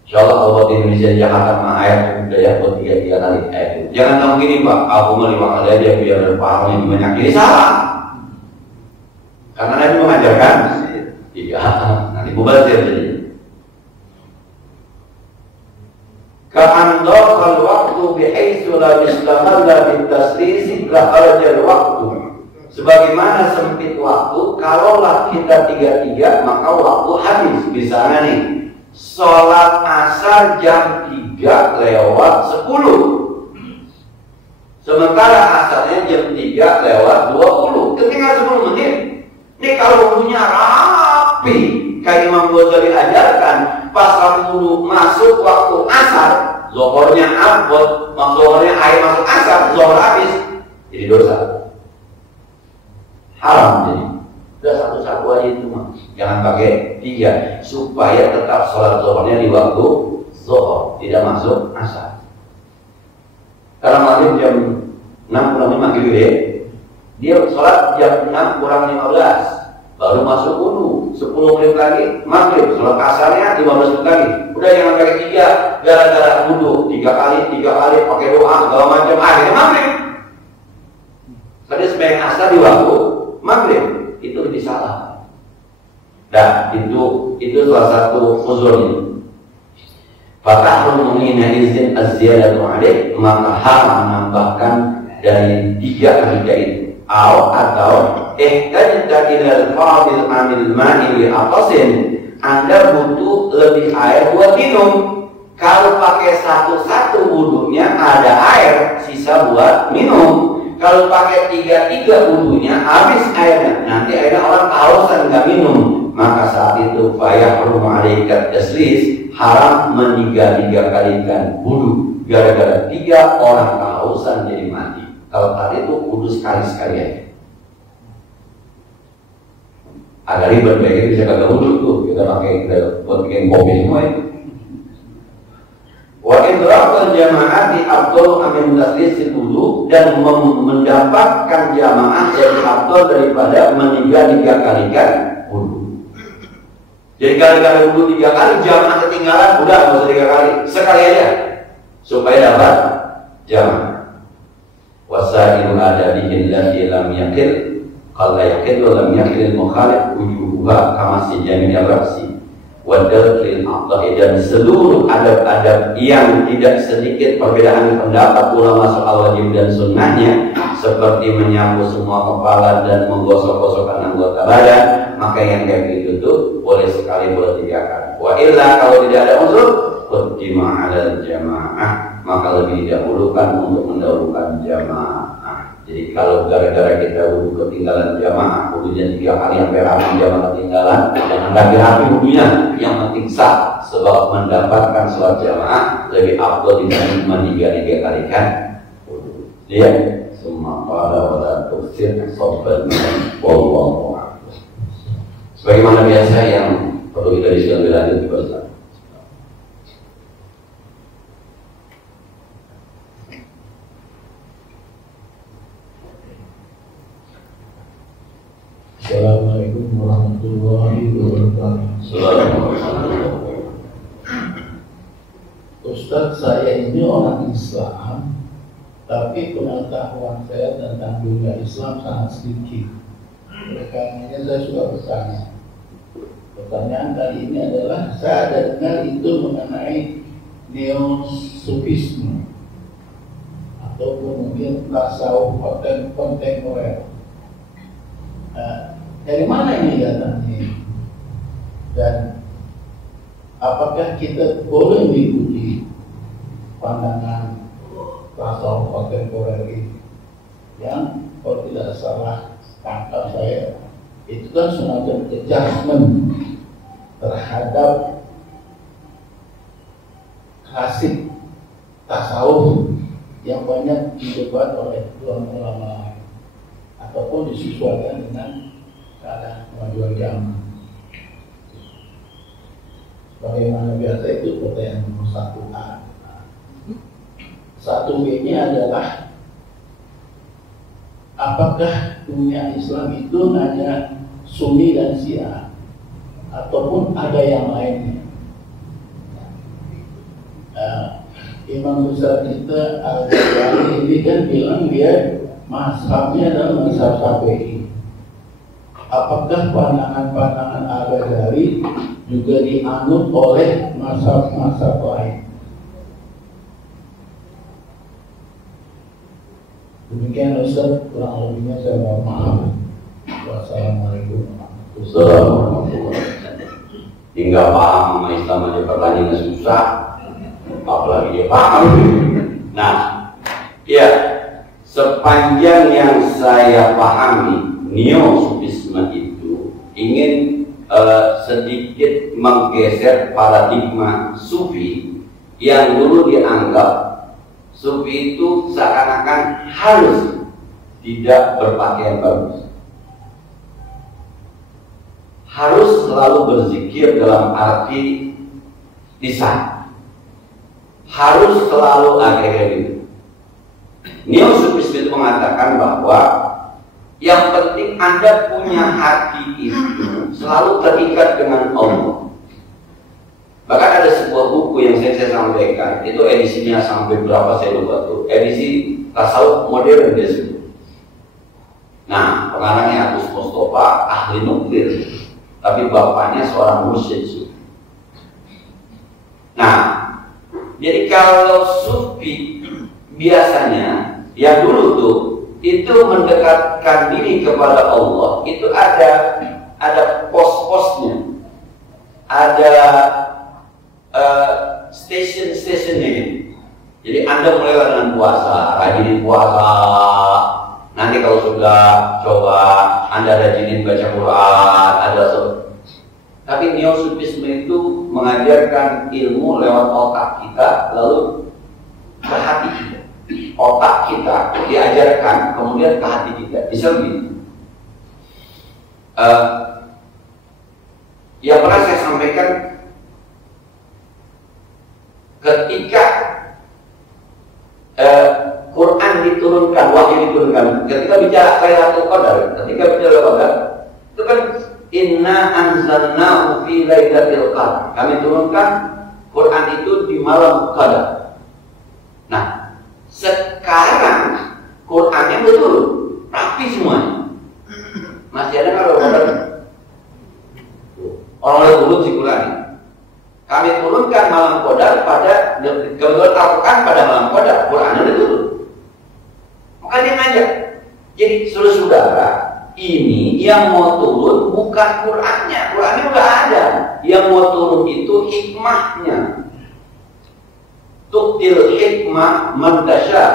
Insyaallah Allah di Indonesia Jakarta mah ayat sudah ya buat 3 kali ayat itu. Jangan ngomong gini Pak, aku mah 5 kali aja biar pahalanya banyak. Ini salah. Karena Nabi mengajarkan 3, nanti mubazir jadi. Ka'andaqal waktu bihaitsu la yastamalla bitasrisi la arjal waktu. Sebagaimana sempit waktu, kalaulah kita 3 maka waktu habis. Misalnya nih, sholat asar jam 3 lewat 10. Sementara asarnya jam 3 lewat 20. Ketika 10 menit. Ini kalau wudunya rapi, kayak Imam Ghazali ajarkan, pas wudu masuk waktu asar, zuhurnya abot, zuhurnya air masuk asar, zuhur habis, jadi dosa. Haram jadi. Udah satu-satu aja itu mah. Jangan pakai 3 supaya tetap sholat zuhurnya di waktu zuhur, tidak masuk asar. Karena maghrib jam 6 kurang 5 gitu ya. Dia sholat jam 6 kurang 15 baru masuk wudu. 10 menit lagi maghrib, sholat asarnya 15 menit lagi. Udah jangan pakai 3 gara-gara wudu 3 kali pakai doa segala macam, akhirnya maghrib. Tadi sembahyang asar di waktu maghrib, itu lebih salah. Dan itu salah satu uzurnya. Fatahrum mina izin az-ziyadatu alaih, maka haram menambahkan dari 3 itu. Atau ihtajta ila al-fadil anil ma'i li aqasin, Anda butuh lebih air buat minum. Kalau pakai satu-satu wudunya ada air sisa buat minum. Kalau pakai 3 wudunya habis airnya, nanti airnya orang kehausan nggak minum, maka saat itu fayahrum alaikat taslis, haram men-3 kalikan wudu. Gara-gara 3 orang kehausan jadi mati. Kalau tadi itu wudu sekali-sekali aja. Agak ribet kayak gitu, bisa kagak wudu tuh, kita buat bikin kopi semua itu. Wa idrakul jama'ati afdal amin taslisil wudu, dan mendapatkan jamaah lebih afdal daripada men-3 kalikan wudu. Jadi kali-kali wudu 3 kali, jamaah ketinggalan, udah nggak usah 3 kali, sekali aja supaya dapat jamaah. Wasailu adabihin lati lam yakil, kalau yakil lam yakil mukhalif wujubuha kama sijamil al-raqsi wadalil aqdai, dan seluruh adab-adab yang tidak sedikit perbedaan pendapat ulama soal wajib dan sunnahnya, seperti menyapu semua kepala dan menggosok-gosokkan anggota badan, maka yang kayak gitu tuh boleh sekali, boleh 3 kali. Wa illa, kalau tidak ada uzur, qaddima 'alal jamaah, maka lebih didahulukan untuk mendahulukan jamaah. Jadi kalau gara-gara kita wudu ketinggalan jamaah, wudunya 3 kali sampai rapi jamaah ketinggalan, jangan lagi rapi wudunya, yang penting sah, sebab mendapatkan sholat jamaah lebih afdal dibanding men-3 kalikan wudu. Dia semua pada wala tufsir sobat wallahu a'lam. Sebagaimana biasa yang perlu kita diskusikan lebih lanjut juga. Assalamualaikum warahmatullahi wabarakatuh. Ustaz, saya ini orang Islam, tapi pengetahuan saya tentang dunia Islam sangat sedikit. Oleh karenanya saya suka bertanya. Pertanyaan kali ini adalah, saya ada dengar itu mengenai neo-sufisme atau kemudian tasawuf kontemporer. Dari mana ini datangnya? Dan apakah kita boleh mengikuti pandangan tasawuf kontemporer ini? Yang kalau tidak salah tangkap saya, itu kan semacam adjustment terhadap klasik tasawuf yang banyak didebat oleh ulama-ulama lain, ataupun disesuaikan dengan keadaan kemajuan zaman. Bagaimana biasa itu pertanyaan nomor 1A. 1B-nya adalah, apakah dunia Islam itu hanya Sunni dan Syiah, ataupun ada yang lainnya? Imam besar kita Al-Ghazali ini kan bilang dia mazhabnya adalah mazhab Syafi'i. Apakah pandangan-pandangan Al-Ghazali juga dianut oleh mazhab-mazhab lain? Demikian Ustaz, kurang lebihnya saya mohon maaf. Wassalamualaikum warahmatullahi wabarakatuh. Hingga paham sama Islam aja pertanyaannya susah, apalagi dia paham. Nah, ya, sepanjang yang saya pahami, neo-sufisme itu ingin sedikit menggeser paradigma sufi yang dulu dianggap sufi itu seakan-akan harus tidak berpakaian bagus, harus selalu berzikir dalam arti lisan, harus selalu akhir-akhir. Neo-sufisme itu mengatakan bahwa yang penting Anda punya hati itu selalu terikat dengan Allah. Bahkan ada sebuah buku yang saya sampaikan, itu edisinya sampai berapa saya lupa tuh, edisi tasawuf modern dia sebut. Nah, pengarangnya Agus Mustafa, ahli nuklir, tapi bapaknya seorang mursyid. Nah, jadi kalau sufi biasanya yang dulu tuh itu mendekatkan diri kepada Allah, itu ada pos-posnya, ada station-stationnya gitu. Jadi Anda mulai dengan puasa, rajinin puasa. Nanti kalau sudah coba Anda rajinin baca Quran, Tapi neo-sufisme itu mengajarkan ilmu lewat otak kita, lalu ke hati kita. Otak kita diajarkan, kemudian ke hati kita. Bisa begitu. Yang pernah saya sampaikan, ketika Quran diturunkan, wahyu diturunkan, ketika bicara Lailatul Qadar, itu kan inna anzalnahu fi lailatul qadar. Kami turunkan Quran itu di malam Qadar. Nah, sekarang Qurannya betul, rapi semuanya. Masih ada kalau orang turun si Quran. Kami turunkan malam Qadar pada kebetulan Al-Quran pada malam Qadar, Qurannya udah turun. Maka dia ngajak. Jadi saudara, ini yang mau turun bukan Qurannya, Qurannya udah ada. Yang mau turun itu hikmahnya. Tuktil hikmah man tasya.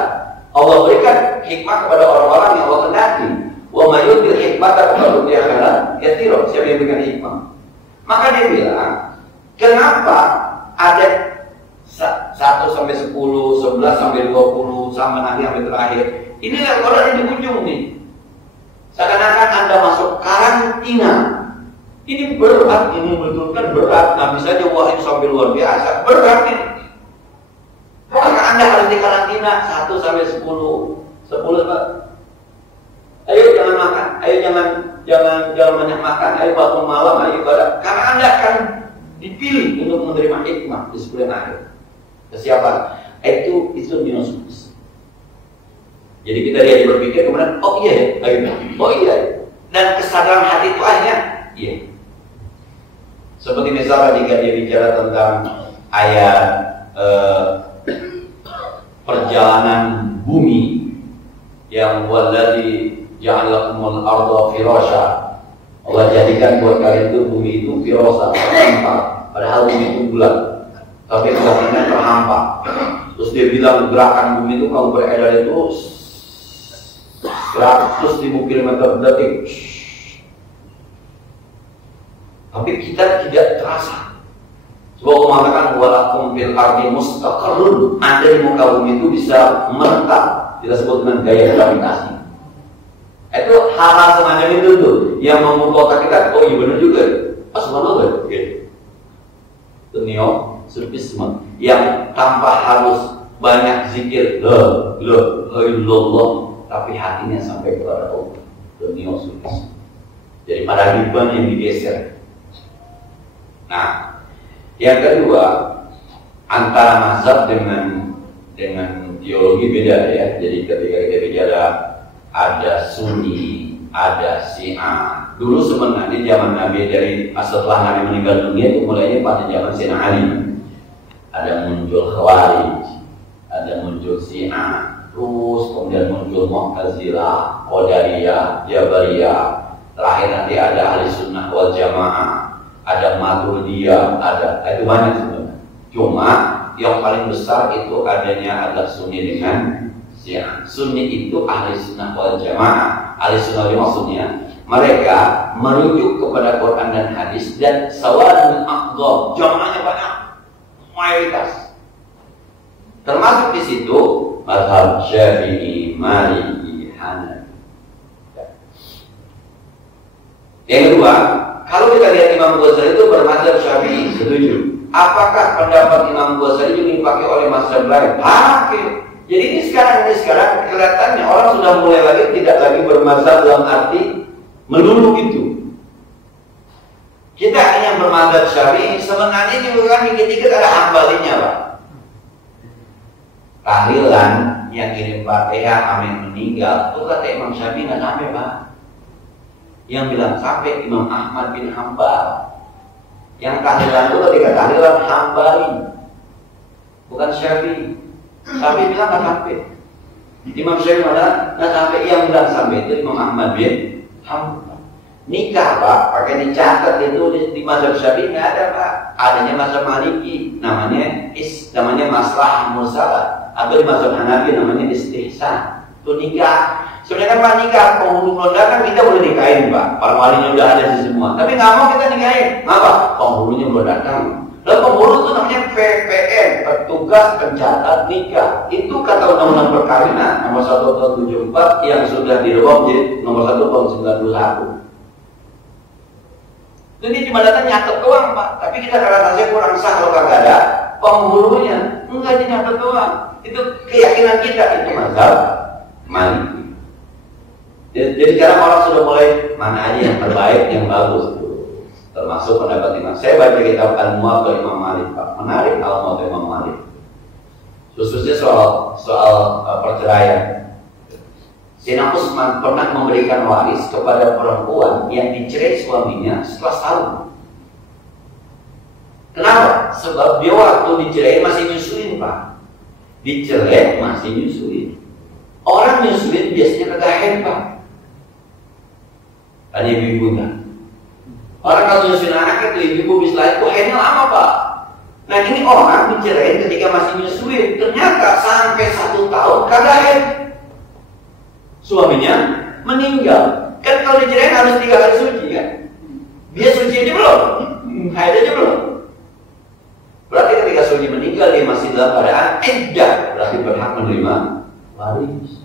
Allah berikan hikmah kepada orang-orang yang Allah kehendaki. Wa may yu'til hikmata faqad utiya khairan katsiran. Siapa yang berikan hikmah? Maka dia bilang, kenapa ada 1 sampai 10, 11 sampai 20, sampai nanti sampai terakhir? Ini kalau ada di ujung nih. Seakan-akan Anda masuk karantina. Ini berat, ini betul kan berat. Nah, bisa aja wahyu sampai luar biasa. Berat ini. Maka Anda harus di karantina 1 sampai 10. 10 Pak. Ayo jangan makan, ayo jangan banyak makan, ayo bangun malam, ayo ibadah. Karena Anda akan dipilih untuk menerima hikmah di 10 akhir. Kesiapan. Itu neo-sufisme. Jadi kita dia berpikir kemudian, oh iya ya, oh iya. Dan kesadaran hati itu akhirnya, iya. Seperti misalnya jika dia bicara tentang ayat perjalanan bumi yang walladzi ja'alakumul arda firasya. Allah jadikan buat kalian itu bumi itu firasya, terhampar. Padahal bumi itu bulat, tapi kelaminnya terhampar. Terus dia bilang gerakan bumi itu kalau beredar itu 100.000 km per detik. Tapi kita tidak terasa. Sebab Allah mengatakan walakum fil ardi mustaqarrun. Anda di muka bumi itu bisa menetap. Kita sebut dengan gaya gravitasi. Itu hal-hal semacam itu tuh yang membuat otak kita, oh iya benar juga. Subhanallah. Itu neo-surfisme yang tanpa harus banyak zikir la ilallah, tapi hatinya sampai kepada Allah. Itu neo-surfisme. Jadi paradigma yang digeser. Nah, yang kedua, antara mazhab dengan teologi beda ya. Jadi ketika kita bicara ada Sunni, ada Syiah. Dulu sebenarnya zaman Nabi setelah Nabi meninggal dunia itu mulainya pada zaman Sayyidina Ali. Ada muncul Khawarij, ada muncul Syiah, terus kemudian muncul Mu'tazilah, Qadariyah, Jabariyah. Terakhir nanti ada Ahli Sunnah wal Jamaah. Ada Maturidiyah, ada itu banyak sebenarnya. Cuma yang paling besar itu adanya adalah Sunni dengan Syiah. Sunni itu Ahli Sunnah wal Jamaah. Ahli Sunnah wal maksudnya mereka merujuk kepada Quran dan hadis dan sawadun aqdam, jamaahnya banyak, mayoritas. Termasuk di situ mazhab Syafi'i, Maliki, Hanafi. Yang kedua, kalau kita lihat Imam Ghazali itu bermadzhab Syafi'i, setuju. Apakah pendapat Imam Ghazali juga dipakai oleh mazhab lain? Pakai. Jadi ini sekarang kelihatannya orang sudah mulai lagi tidak lagi bermadzhab dalam arti melulu itu. Kita hanya bermadzhab Syafi'i, sebenarnya juga kan dikit-dikit ada hambalinya, Pak. Tahlilan yang kirim Fatihah amin meninggal, itu kata Imam Syafi'i nggak sampai, Pak. Yang bilang sampai Imam Ahmad bin Hanbal. Yang tahlilan itu ketika tahlilan Hambali, bukan Syafi'i. Syafi'i bilang nggak sampai. Imam Syafi'i mana nggak sampai. Yang bilang sampai itu Imam Ahmad bin Hanbal. Nikah, Pak, pakai dicatat itu di mazhab Syafi'i nggak ada, Pak. Adanya mazhab Maliki, namanya maslah mursalah. Atau di mazhab Hanafi namanya istihsan. Itu nikah. Sebenarnya Pak nikah, penghulu keluarga kan kita boleh nikahin, Pak. Para walinya udah ada sih semua. Tapi nggak mau kita nikahin. Kenapa? Penghulunya belum datang. Lalu penghulu itu namanya PPN, petugas pencatat nikah. Itu kata undang-undang perkawinan nomor 1 tahun 74 yang sudah dirubah menjadi nomor 1 tahun 91. Jadi cuma datang nyatet doang, Pak. Tapi kita rasanya kurang sah kalau kagak ada penghulunya. Enggak nyatet doang. Itu keyakinan kita, itu mazhab Maliki. Jadi sekarang orang sudah mulai mana aja yang terbaik, yang bagus, termasuk pendapat Imam. Saya baca kitab Al-Muwatta Imam Malik, Pak. Menarik Al-Muwatta Imam Malik. Khususnya soal perceraian. Sayyidina Utsman pernah memberikan waris kepada perempuan yang dicerai suaminya setelah setahun. Kenapa? Sebab dia waktu dicerai masih nyusuin, Pak. Dicerai masih nyusuin. Orang nyusuin biasanya kagak haid, Pak. Tanya ibu-ibu kan. Orang kalau nyusuin anak itu ibu bisa itu haidnya lama, Pak. Nah ini orang dicerai ketika masih nyusuin. Ternyata sampai 1 tahun kagak haid. Suaminya meninggal. Kan kalau dicerai harus 3 kali suci kan. Dia suci aja belum, haid aja belum. Berarti ketika suami meninggal dia masih dalam keadaan iddah, berarti berhak menerima waris.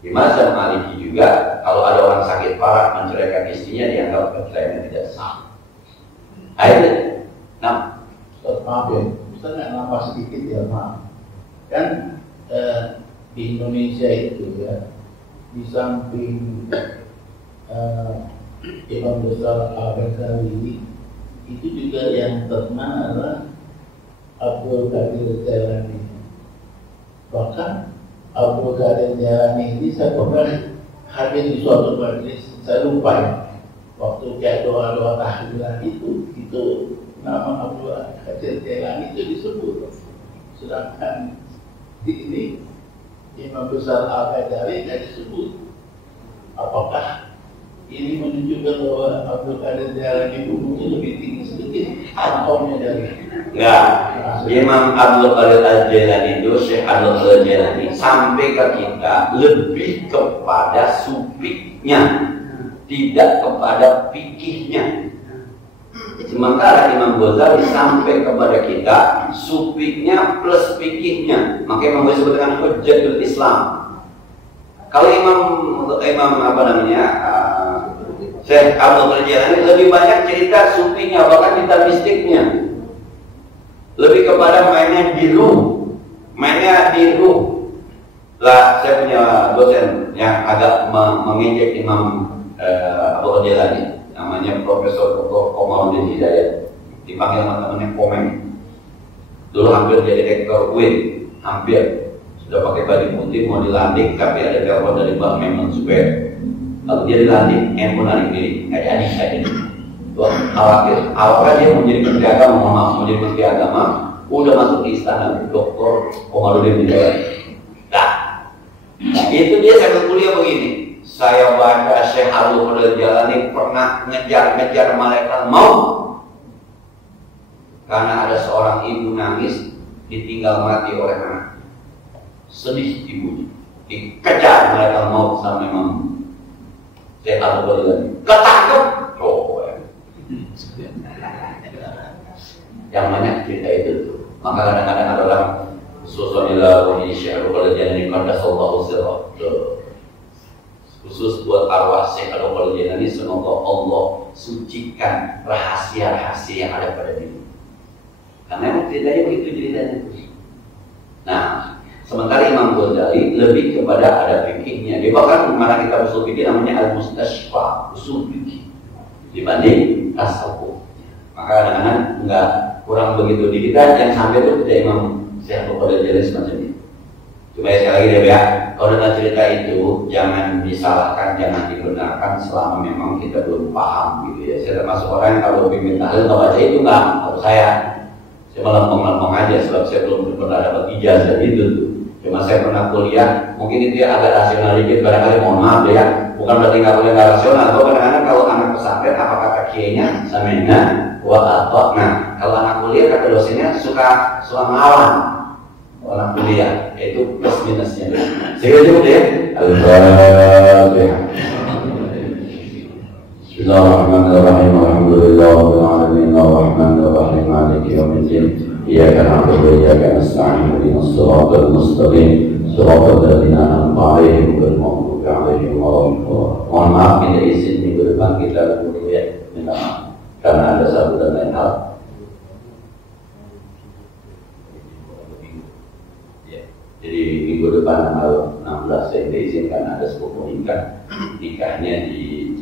Di mazhab Maliki juga kalau ada orang sakit parah menceraikan istrinya dianggap perceraian tidak sah. Ayo, nah, maaf ya, Ustaz nggak nampak sedikit ya, maaf. Kan di Indonesia itu ya, di samping Imam besar Al-Ghazali itu juga yang terkenal adalah Abdul Qadir Jailani. Bahkan Abdul Qadir Jailani ini saya pernah hadir di suatu majelis, saya lupa ya, waktu kayak doa-doa tahlilan itu nama Abdul Qadir Jailani itu disebut, sedangkan ini Imam Besar Al-Ghazali tidak disebut. Apakah ini menunjukkan bahwa Abdul Qadir Jailani itu mungkin lebih tinggi sedikit atomnya dari? Enggak. Imam Abdul Qadir Al-Jailani itu, Syekh Abdul Qadir Jailani sampai ke kita lebih kepada sufiknya, tidak kepada fikihnya. Sementara Imam Ghazali sampai kepada kita sufiknya plus fikihnya. Makanya Imam Ghazali disebut dengan Hujjatul Islam. Kalau Imam apa namanya Syekh Abdul Qadir Jailani lebih banyak cerita sufinya, bahkan cerita mistiknya. Lebih kepada mainnya di ruh. Lah, saya punya dosen yang agak menginjek Imam Abdul Qadir Jailani, namanya Profesor Dr. Komarudin Hidayat, dipanggil teman-temannya Komeng. Dulu hampir jadi rektor UIN, hampir sudah pakai baju putih mau dilantik, tapi ada telepon dari Bang Memon supaya lalu dia dilantik, handphone hari ini nggak jadi. Tuh khawatir, awalnya dia mau jadi menteri agama, udah masuk di istana Dr. Komarudin Hidayat. Nah, itu dia sambil kuliah begini. Saya baca Syekh Abdul Qadir Jailani pernah ngejar malaikat maut karena ada seorang ibu nangis ditinggal mati oleh anak. Sedih ibunya, dikejar malaikat maut sama Imam Syekh Abdul Qadir Jailani. Ketangkep, coba ya. Yang banyak cerita itu tuh. Maka kadang-kadang ada orang Susonilah wahai Syekh Abdul Qadir Jailani qaddasallahu sirrah, khusus buat arwah Syekh Abdul Qadir Jailani, semoga Allah sucikan rahasia-rahasia yang ada pada diri. Karena emang ceritanya begitu ceritanya. Nah, sementara Imam Ghazali lebih kepada ada fikihnya. Dia bahkan mana kita usul fikih namanya al-mustashfa, usul fikih dibanding tasawuf. Maka kadang-kadang enggak kurang begitu di kita yang sampai itu tidak Imam Syekh Abdul Qadir Jailani semacam ini. Cuma sekali lagi deh ya, kalau dengan cerita itu jangan disalahkan, jangan dibenarkan selama memang kita belum paham gitu ya. Saya termasuk orang yang kalau bimbing tahlil atau baca itu enggak, atau saya melempeng-lempeng aja sebab saya belum pernah dapat ijazah gitu tuh. Cuma saya pernah kuliah, mungkin itu agak rasional dikit, barangkali mohon maaf ya. Bukan berarti nggak boleh nggak rasional. Atau kadang-kadang kalau anak pesantren apa kata kiainya samina wa atau. Nah kalau anak kuliah kata dosennya suka ngelawan anak kuliah, yaitu plus minusnya. Saya cukup ya. Al-Fatihah. Bismillahirrahmanirrahim. Alhamdulillahirabbil alamin arrahmanir rahim maliki yaumiddin. Iyyaka na'budu wa iyyaka nasta'in ihdinas siratal mustaqim siratal ladzina an'amta 'alaihim ghairil maghdubi 'alaihim waladdallin. Mohon maaf minta izin minggu depan kita dulu ya, minta maaf karena ada satu dan lain hal. Jadi minggu depan tanggal 16 saya diizinkan ada sepupu nikahnya di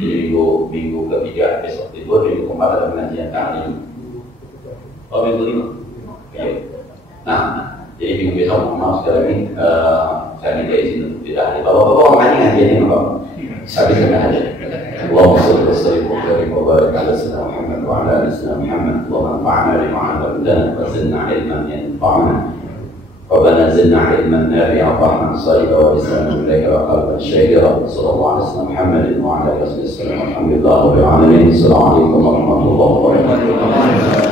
di minggu ketiga besok libur, minggu keempat ada pengajian taklim. Oh minggu 5. Okay. Nah, jadi minggu besok mohon maaf sekali lagi saya minta izin untuk tidak hadir. Bapak-bapak ngajiannya bapak. Saya bisa hadir. Allahumma shalli wa sallim wa barik wa barik ala sayyidina Muhammad wa ala ali sayyidina Muhammad. Allahumma anfa'na bima 'allamtana wa zidna 'ilman yanfa'una. ربنا زدنا علما نافعا وفهما صائبا ولسانا اليك وقلبا شاكرا. صلى الله على سيدنا محمد وعلى اله وصحبه وسلم. الحمد لله رب العالمين. السلام عليكم ورحمه الله وبركاته.